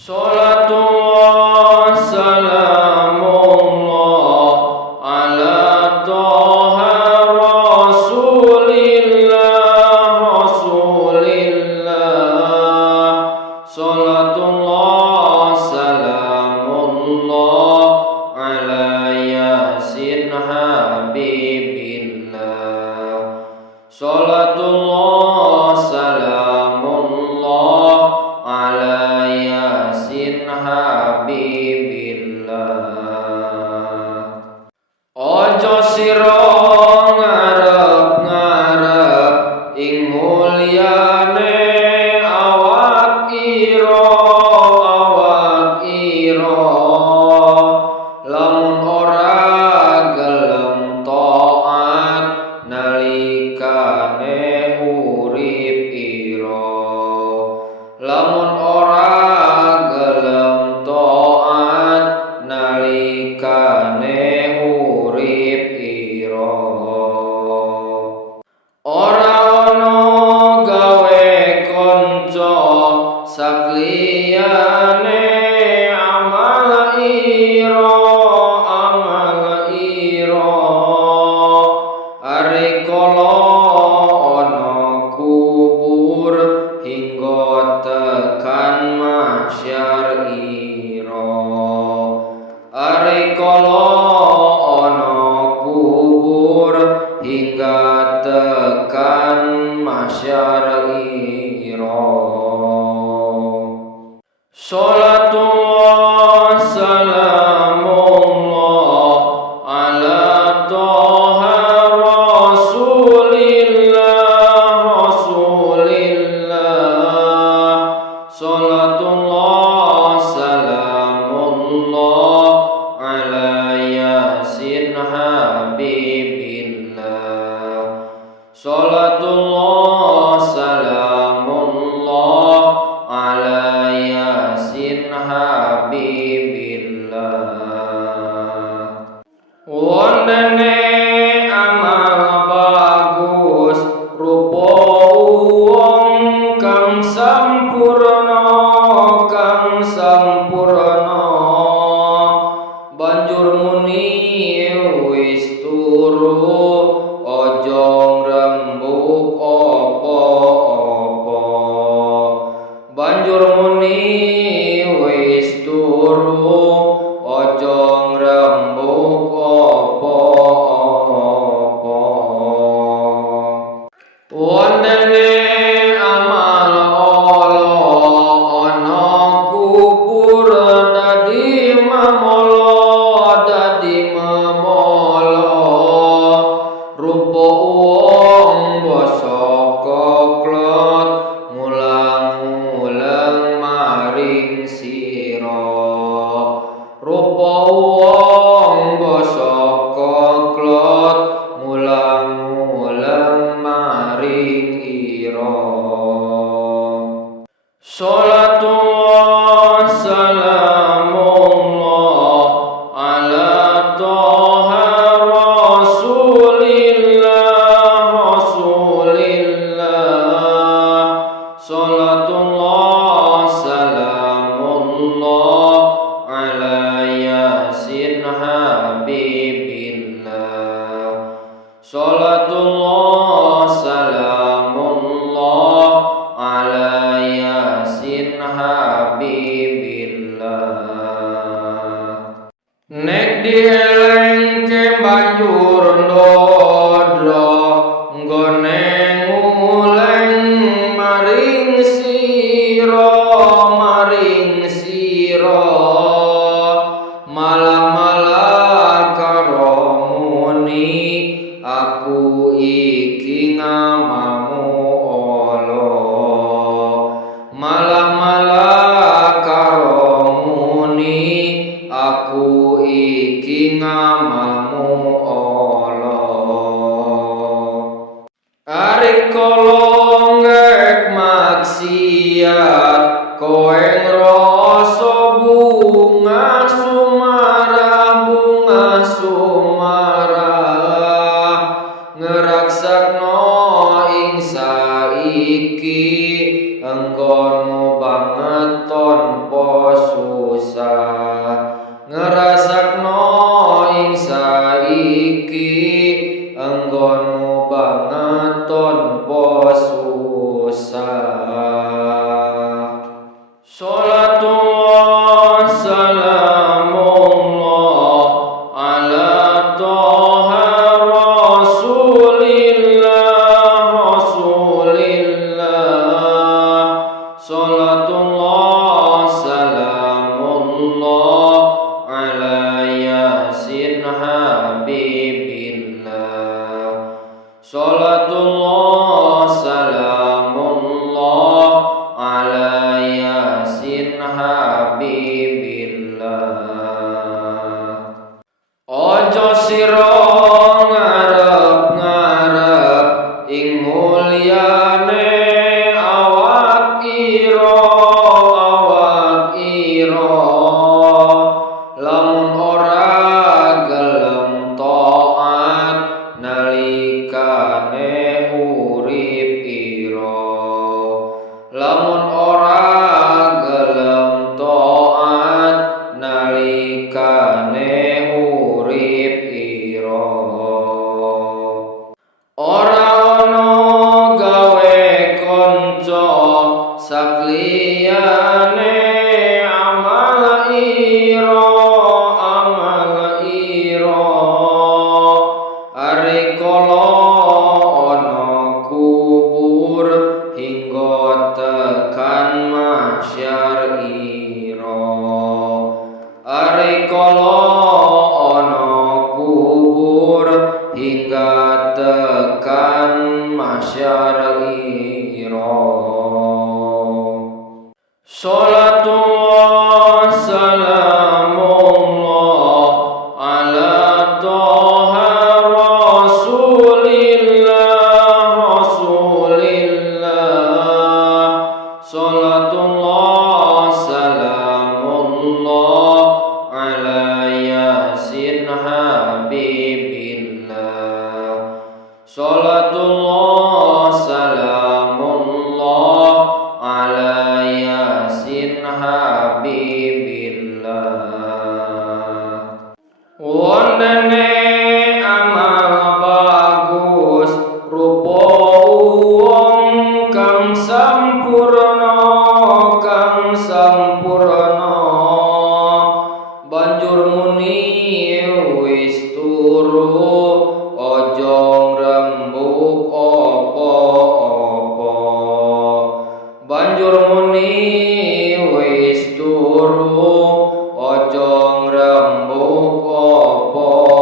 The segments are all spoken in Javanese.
Salatullah salamullah ala toha rasulillah. Salatullah salamullah ala yasin habibillah. Salatullah salamullah ala yasin habibillah. Ojo sira ngarep-ngarep ing mulyane awak ira, lamun ora gelem taat nalikane urip ira. Lamun ora gelem taat nalikane urip ira. Ora ana gawe kanca sakliyane amal ira. Are kala ana kubur hingga tekan mahsyar ira. Are kala ana kubur hingga tekan mahsyar ira. Salatullah salamullah ala toha rasulillah. Salatullah salamullah ala yasin habibillah. Salatullah salamullah ala yasin habibillah. Wondene amal bagus rupa wong kang sampurna, banjur muni wis turu aja ngrembug apa-apa. Banjur muni wis turu aja ngrembug apa-apa. Wondene amal ala ana kubur dadi memolo, rupa wong basa koklot mulang-mulang maring sira. Rupa wong basa koklot mulang-mulang maring ira. Salatullah salamullah ala toha rasulillah. Salatullah salamullah ala yasin habibillah. Salatullah salamullah ala yasin habibillah. Nek dielengke banjur ndodro nggone nguleng maring sira, malah karo muni aku iki ngamalmu ala. Malah karo muni aku iki ngamalmu ala. Ari kala ngek maksiat kowe ngrasa bunga sumara, ngeraksakno ing saiki enggonmu banget tanpa sakliyane amal ira arikala ana kubur hingga tekan mahsyar ira arikala ana kubur hingga tekan mahsyar ira Salatullah salamullah ala toha rasulillah Salatullah salamullah ala yasin habibillah Salatullah salamullah ala yasin habibillah wondene amal bagus rupa wong kang sampurna banjur muni wis turu aja ngrembug apa-apa banjur muni wis turu aja ngrembug apa-apa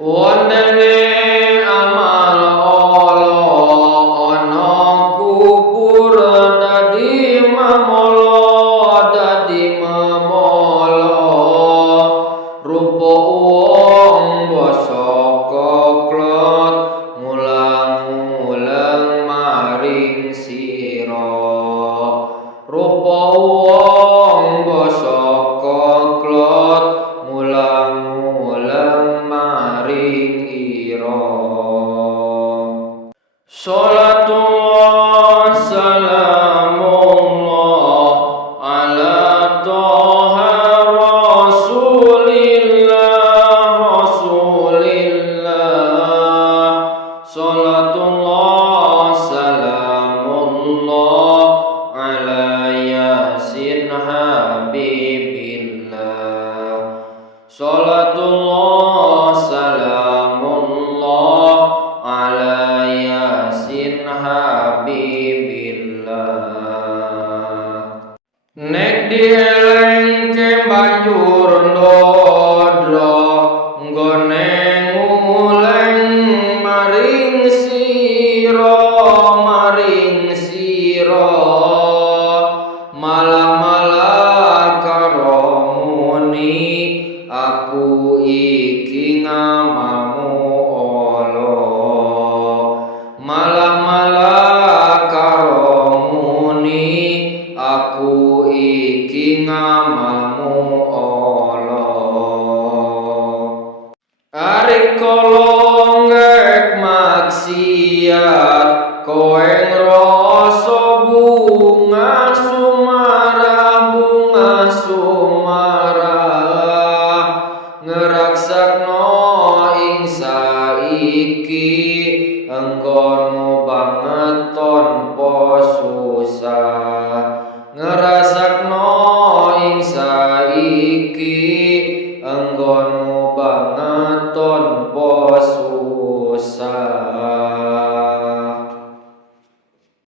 wondene amal ala ana kubur dadi mamala rupa wong basa koklot mulang-mulang maring sira rupa wong basa koklot mulang-mulang maring ira Salatullah salamullah ala toha Salatullah salamullah ala yasin habibillah Salatullah salamullah ala yasin habibillah nek dielengke banjur ndodro nggone malah karamuni aku iki ngamalmu Allah malah karamuni aku iki ngamalmu Allah arikala ngek maksiat kowe ngrasa bunga sumara ngeraksakno ing saiki enggonmu banget tanpa susah ngerasakno ing saiki enggonmu